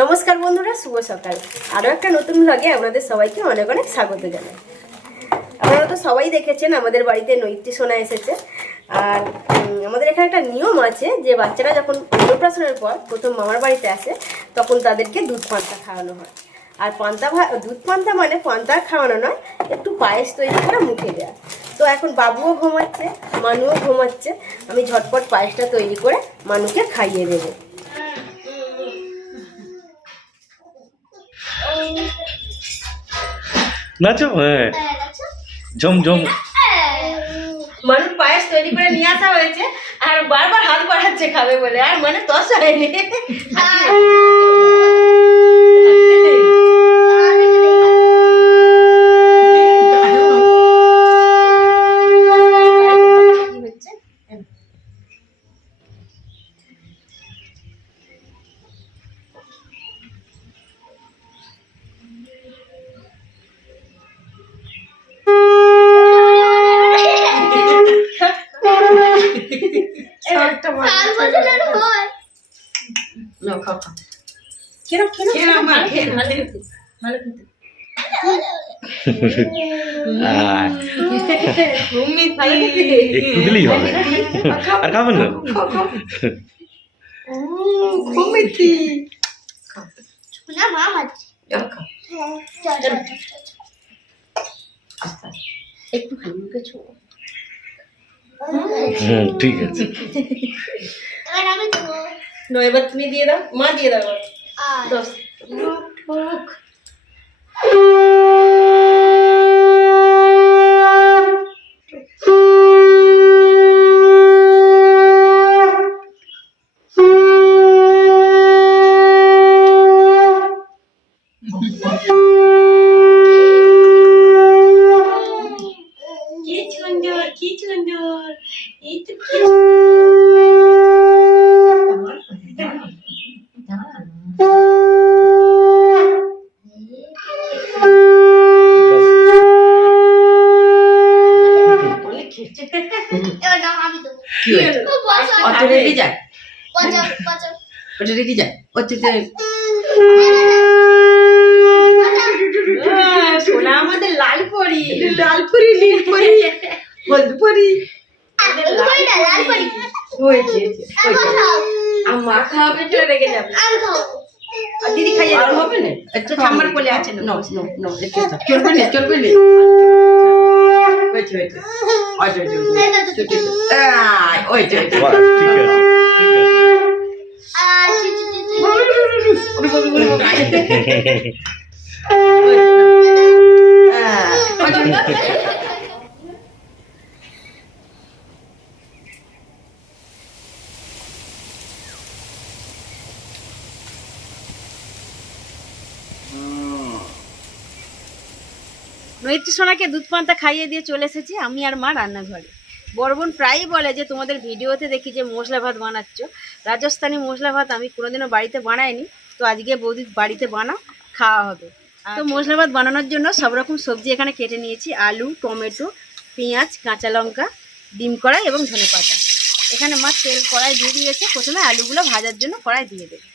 নমস্কার বন্ধুরা, শুভ সকাল। আরও একটা নতুন ব্লগে আপনাদের সবাইকে অনেক অনেক স্বাগত জানাই। আপনারা তো সবাই দেখেছেন আমাদের বাড়িতে নৈত্রী সোনা এসেছে। আর আমাদের এখানে একটা নিয়ম আছে যে বাচ্চারা যখন অন্নপ্রাশনের পর প্রথম মামার বাড়িতে আসে তখন তাদেরকে দুধ পান্তা খাওয়ানো হয়। আর দুধ পান্তা মানে পান্তা খাওয়ানো নয়, একটু পায়েস তৈরি করে মুখে দেওয়া। তো এখন বাবুও ঘুমাচ্ছে, মানুও ঘুমাচ্ছে। আমি ঝটপট পায়েসটা তৈরি করে মানুকে খাইয়ে দেবো। নাচো, হ্যাঁ, জম জম। মানুষ পায়েস তৈরি করে নিয়ে আসা হয়েছে আর বারবার হাত বাড়াচ্ছে খাবে বলে, আর মানে তস হয়নি। একটু দিলেই হবে, আর খাবেন না? ঠিক আছে। এবার তুমি দিয়ে দাও, মা দিয়ে দাও। দশ সোনা আমাদের লাল পরি, লাল পরি, নীল পরি, হলুদ পরি। মা খাওয়াবে তো রেগে যাবে। আর দিদি খাইয়ে দেবে, হবে না? আচ্ছা, ঠাম্মার কোলে আছে না? চলবে না, চলবে না। নৈত্রী সোনাকে দুধ পান্তা খাইয়ে দিয়ে চলে এসেছি আমি আর মা রান্নাঘরে। বড় বোন প্রায়ই বলে যে তোমাদের ভিডিওতে দেখি যে মশলা ভাত বানাচ্ছ, রাজস্থানি মশলা ভাত আমি কোনোদিনও বাড়িতে বানাইনি, তো আজকে বৌদি বাড়িতে বানাও, খাওয়া হবে। তো মশলা ভাত বানানোর জন্য সব রকম সবজি এখানে কেটে নিয়েছি, আলু, টমেটো, পেঁয়াজ, কাঁচা লঙ্কা, ডিম কড়াই এবং ধনেপাতা। এখানে মা তেল কড়াই দিয়ে দিয়েছে, প্রথমে আলুগুলো ভাজার জন্য কড়াই দিয়ে দেবে।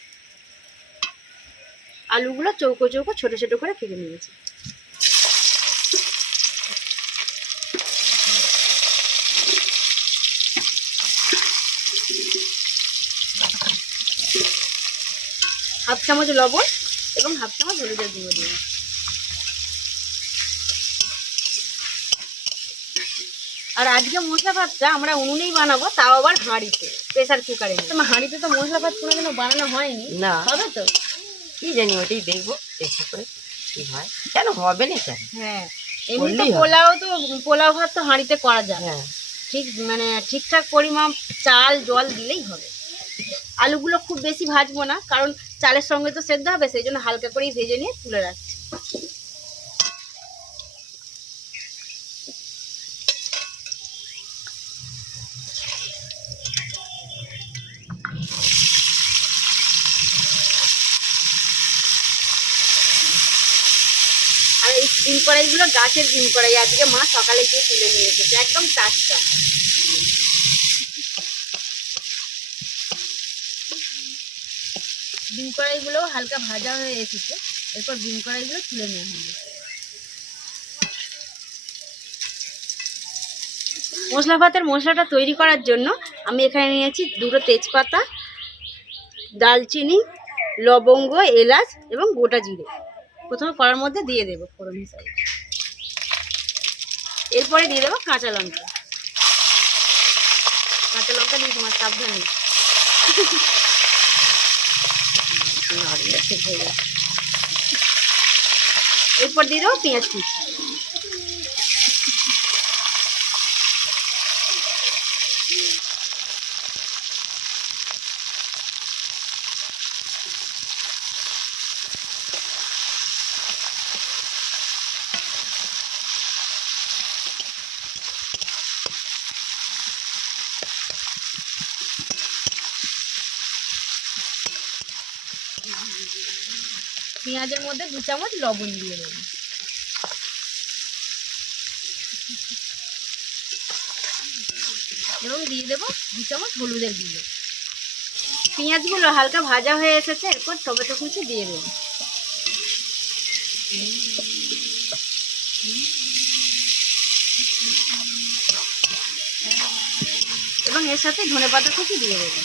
আলুগুলো চৌকো চৌকো ছোটো ছোটো করে কেটে নিয়েছি। হাফ চামচ লবণ এবং হাফ চামচ হলুদের গুঁড়ো দিন। আর আজকে মশলা ভাতটা আমরা উনুনেই বানাবো, তাও আবার হাঁড়িতে, প্রেসার কুকারে। হাঁড়িতে তো মশলা ভাত কোনোদিনও বানানো হয়নি, না হবে তো কি জানি, ওটাই দেখবো চেষ্টা করে কি হয়। কেন হবে না কেন? হ্যাঁ, এমনি তো পোলাও ভাত তো হাঁড়িতে করা যায়। হ্যাঁ, ঠিক মানে ঠিকঠাক পরিমাণ চাল জল দিলেই হবে। আলুগুলো খুব বেশি ভাজবো না, কারণ চালের সঙ্গে তো সেদ্ধ হবে, সেই জন্য হালকা করেই ভেজে নিয়ে তুলে রাখছি। আর এই ডিম কড়াইগুলো গাছের ডিম কড়াই, আজকে মা সকালে গিয়ে তুলে নিয়ে এসেছে, একদম টাটকা। ডিম কড়াইগুলো হালকা ভাজা হয়ে এসেছে, এরপর ডিম কড়াইগুলো তুলে নেওয়া হবে। মশলা ভাতের মশলাটা তৈরি করার জন্য আমি এখানে নিয়েছি 2টো তেজপাতা, দালচিনি, লবঙ্গ, এলাচ এবং গোটা জিরে। প্রথমে কড়ার মধ্যে দিয়ে দেবো ফোড়ন হিসাবে, এরপরে দিয়ে দেবো কাঁচা লঙ্কা। কাঁচা লঙ্কা দিয়ে তোমার সাবধানে, এরপর দিয়ে দেবো পেঁয়াজ কুচি। পেঁয়াজের মধ্যে 2 চামচ লবণ দিয়ে দেবো, এবং দিয়ে দেবো 2 চামচ হলুদের গুঁড়ো। পেঁয়াজগুলো হালকা ভাজা হয়ে এসেছে, এরপর টমেটো কুচি দিয়ে দেবো এবং এর সাথে ধনেপাতা কুচি দিয়ে দেবো।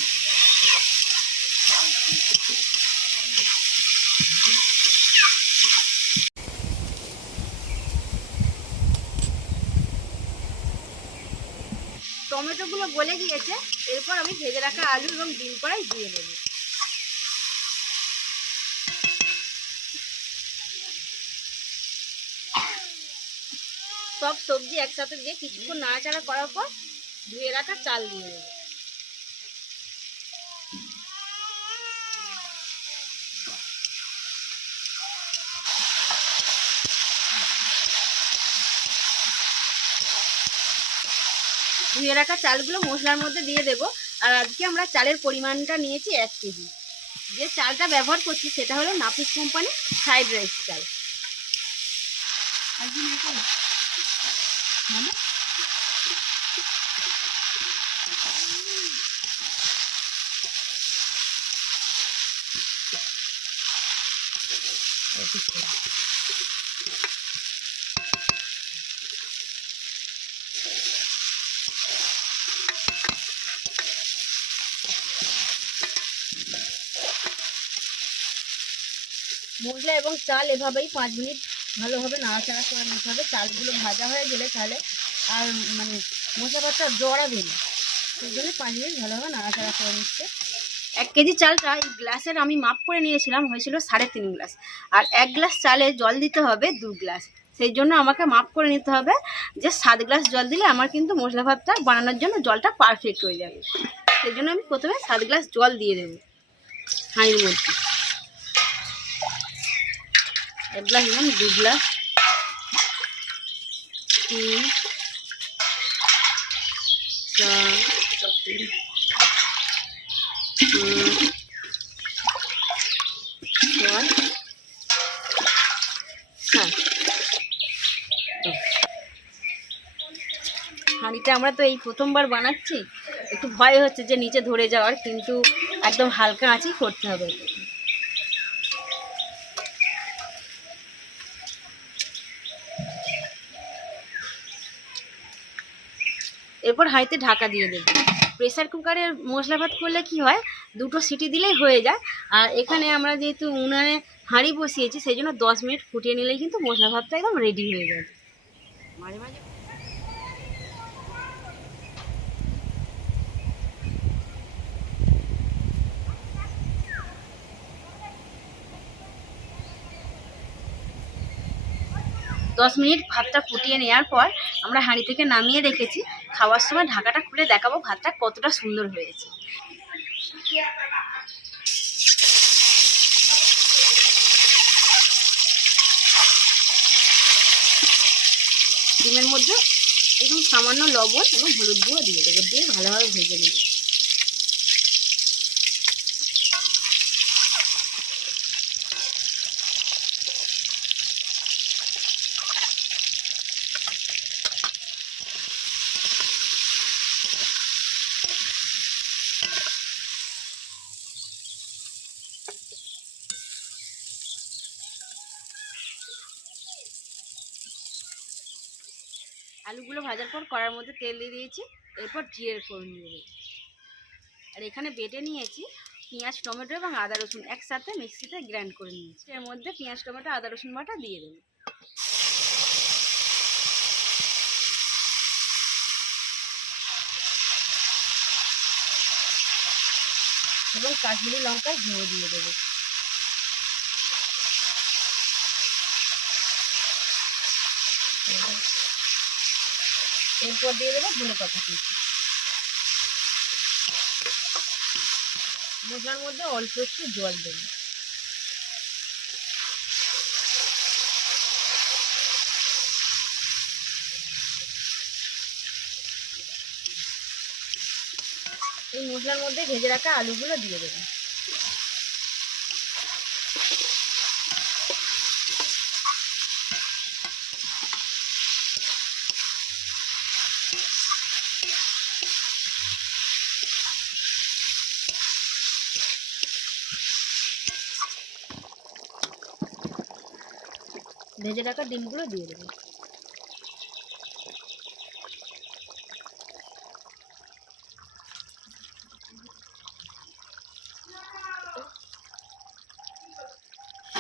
টমেটোগুলো গলে গিয়েছে, এরপর আমি ভেজে রাখা আলু এবং ডিম কড়াই দিয়ে দেবো। সব সবজি একসাথে দিয়ে কিছুক্ষণ নাড়াচাড়া করার পর ধুয়ে রাখা চাল দিয়ে দেবো। ধুয়ে রাখা চালগুলো মশলার মধ্যে দিয়ে দেবো। আর আজকে আমরা চালের পরিমাণটা নিয়েছি 1 কেজি। যে চালটা ব্যবহার করছি সেটা হলো নাপিস কোম্পানি ফ্রাইড রাইস চাল। মশলা এবং চাল এভাবেই 5 মিনিট ভালোভাবে নাড়াচাড়া করে নিতে হবে। চালগুলো ভাজা হয়ে গেলে তাহলে আর মানে মশলা ভাতটা জড়াবে না, সেই জন্য 5 মিনিট ভালোভাবে নাড়াচাড়া করে নিচ্ছে। 1 কেজি চালটা এই গ্লাসের আমি মাপ করে নিয়েছিলাম, হয়েছিল 3.5 গ্লাস। আর 1 গ্লাস চালে জল দিতে হবে 2 গ্লাস, সেই জন্য আমাকে মাপ করে নিতে হবে যে 7 গ্লাস জল দিলে আমার কিন্তু মশলা ভাতটা বানানোর জন্য জলটা পারফেক্ট হয়ে যাবে। সেই জন্য আমি প্রথমে 7 গ্লাস জল দিয়ে দেবো হাঁড়ির মধ্যে। 1 গ্লাস দিলাম, 2 গ্লাস, 3, 4, 5, 6, 7। হাঁড়িটা আমরা তো এই প্রথমবার বানাচ্ছি, একটু ভয় হচ্ছে যে নিচে ধরে যাওয়ার, কিন্তু একদম হালকা আঁচেই করতে হবে। এরপর হাঁড়িতে ঢাকা দিয়ে দেবো। প্রেসার কুকারে মশলা ভাত করলে কি হয়, 2টো সিটি দিলেই হয়ে যায়। আর এখানে আমরা যেহেতু উনানে হাঁড়ি বসিয়েছি, সেই জন্য 10 মিনিট ফুটিয়ে নিলেই কিন্তু মশলা ভাতটা একদম রেডি হয়ে যাবে। মাঝে মাঝে 10 মিনিট ভাতটা ফুটিয়ে নেওয়ার পর আমরা হাঁড়ি থেকে নামিয়ে রেখেছি। খাওয়ার সময় ঢাকাটা খুলে দেখাবো ভাতটা কতটা সুন্দর হয়েছে। ডিমের মধ্যে একদম সামান্য লবণ এবং হলুদ গুঁড়ো দিয়ে দেবো, দিয়ে ভালোভাবে ভেজে নেব। আলুগুলো ভাজার পর কড়ার মধ্যে তেল দিয়ে দিয়েছি, এরপর জিরের ফোড়ন দিয়ে দিয়েছি। আর এখানে বেটে নিয়েছি পেঁয়াজ টমেটো এবং আদা রসুন একসাথে মিক্সিতে গ্রাইন্ড করে নিয়েছি। এর মধ্যে পেঁয়াজ টমেটো আদা রসুন বাটা দিয়ে দেবো। এবং কাশ্মীরি লঙ্কার গুঁড়ো দিয়ে দেবো। এরপর দিয়ে দেবো ধনেপাতা কুচি। মশলার মধ্যে অল্প একটু জল দেবো। এই মশলার মধ্যে ভেজে রাখা আলুগুলো দিয়ে দেবো। ভেজে রাখা ডিমগুলো দিয়ে দেবো।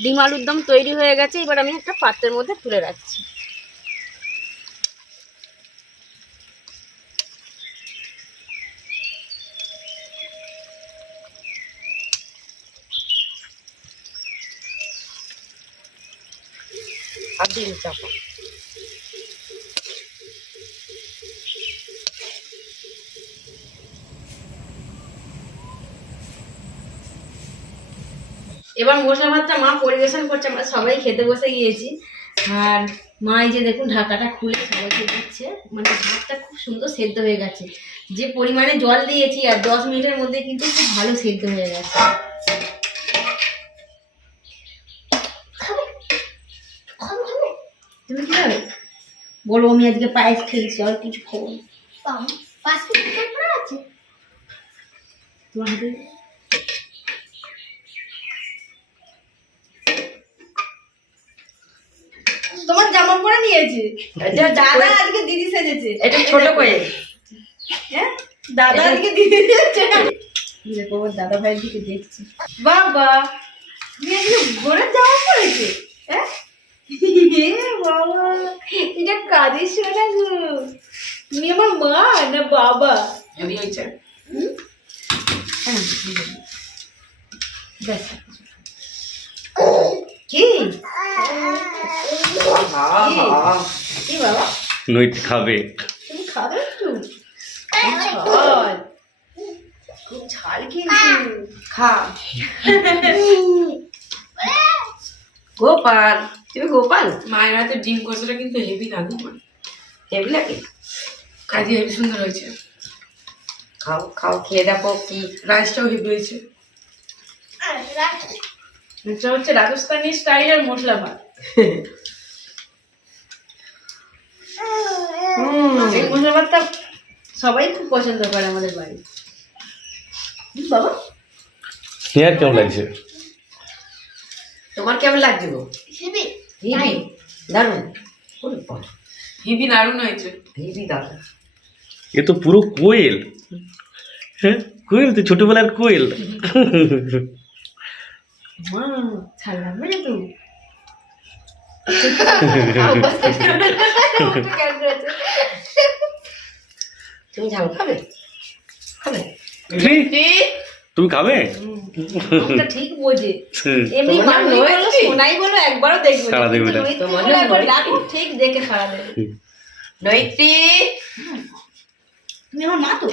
ডিম আলুর দম তৈরি হয়ে গেছে, এবার আমি একটা পাত্রের মধ্যে তুলে রাখছি। আর ডিম চাপা। এবার মশলা ভাতটা মা পরিবেশন করছে, আমরা সবাই খেতে বসে গিয়েছি। আর মা এই যে দেখুন ঢাকাটা খুলে সবাইকে দিচ্ছে, মানে ভাতটা খুব সুন্দর সেদ্ধ হয়ে গেছে। যে পরিমাণে জল দিয়েছি আর 10 মিনিটের মধ্যে কিন্তু খুব ভালো সেদ্ধ হয়ে গেছে। তুমি কি খাবে বলো? আমি আজকে পায়েস খেয়েছি, আর কিছু খাবো না। তোমার হাতে তোমার জামা পরে নিয়েছি, দাদা আজকে দিদি সেজেছে। এটা ছোট করে হ্যাঁ দাদা আজকে দিদি সেজেছে। দেখো দাদা ভাইয়ের দিকে দেখছি, বাবা তুমি আজকে ঘোড়ার জামা পরেছে। হ্যাঁ বাবা এটা কাদের শোনা গো, তুমি আমার মা না বাবা? হেভি হয়েছে। ব্যাস কি কি বাবা নইটি খাবে। তুমি খাবে একটু? ঝাল, খুব ঝাল কিন্তু। খা গোপাল, তুমি গোপাল। মায়ের হাতে ডিম কষাটা কিন্তু হেভি লাগে, হেভি লাগে। কাজে হেভি সুন্দর হয়েছে। খাও খাও, খেয়ে দেখো। কি রাইসটাও হেভি হয়েছে। এটা হচ্ছে রাজস্থানি স্টাইলের মশলা ভাত। এই মশলা ভাতটা সবাই খুব পছন্দ করে আমাদের বাড়ি। বাবা স্নেহার কেমন লাগছে? তোমার কেমন লাগছে গো? হেভি দারুণ, হেভি দারুণ হয়েছে, হেভি দারুণ। এ তো পুরো কোয়েল। হ্যাঁ কোয়েল তো, ছোটবেলার কোয়েল। মা ঝাল লাগবে না তো? তুমি ঝাল খাবে? খাবে? তুমি খাবে? ওটা ঠিক বোঝে। এমনি মানুষ বলো সোনাই বলো একবারও দেখবে সারা দেবে না। ডাকো ঠিক দেখে সারা দেবে। নৈতি তুমি আমার মা তো?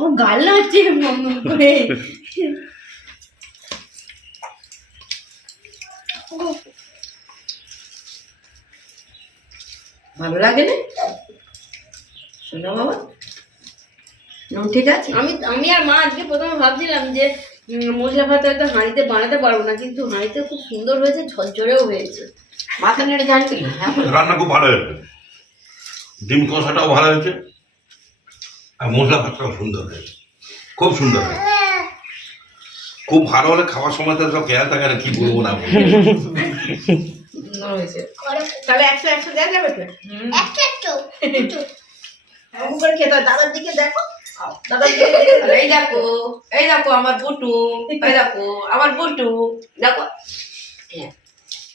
ও গাল নাচছে মম করে। ভালো লাগে না শোনো বাবা? ঠিক আছে। আমি আর মা আজকে প্রথমে ভাবছিলাম যে মশলা ভাত হয়তো হাঁড়িতে বানাতে পারবো না, কিন্তু হাঁড়িতে খুব সুন্দর হয়েছে, ঝরঝরেও হয়েছে। মাথা নেড়ে জানবি রান্না খুব ভালো হয়েছে, ডিম কষাটাও ভালো হয়েছে, আর মশলা ভাতটাও সুন্দর হয়েছে, খুব সুন্দর হয়েছে। খুব ভালো হলে খাওয়ার সময় তো সব খেয়াল থাকে না কি বলবো না বলবো। সুন্দর হয়েছে। তাহলে 100 দেওয়া যাবে তো? হুম। এরকম করে খেতে হয়। দাদার দিকে দেখো, দাদার দিকে দেখে এই দেখো আমার বুটু, এই দেখো আমার বুটু, দেখো। হ্যাঁ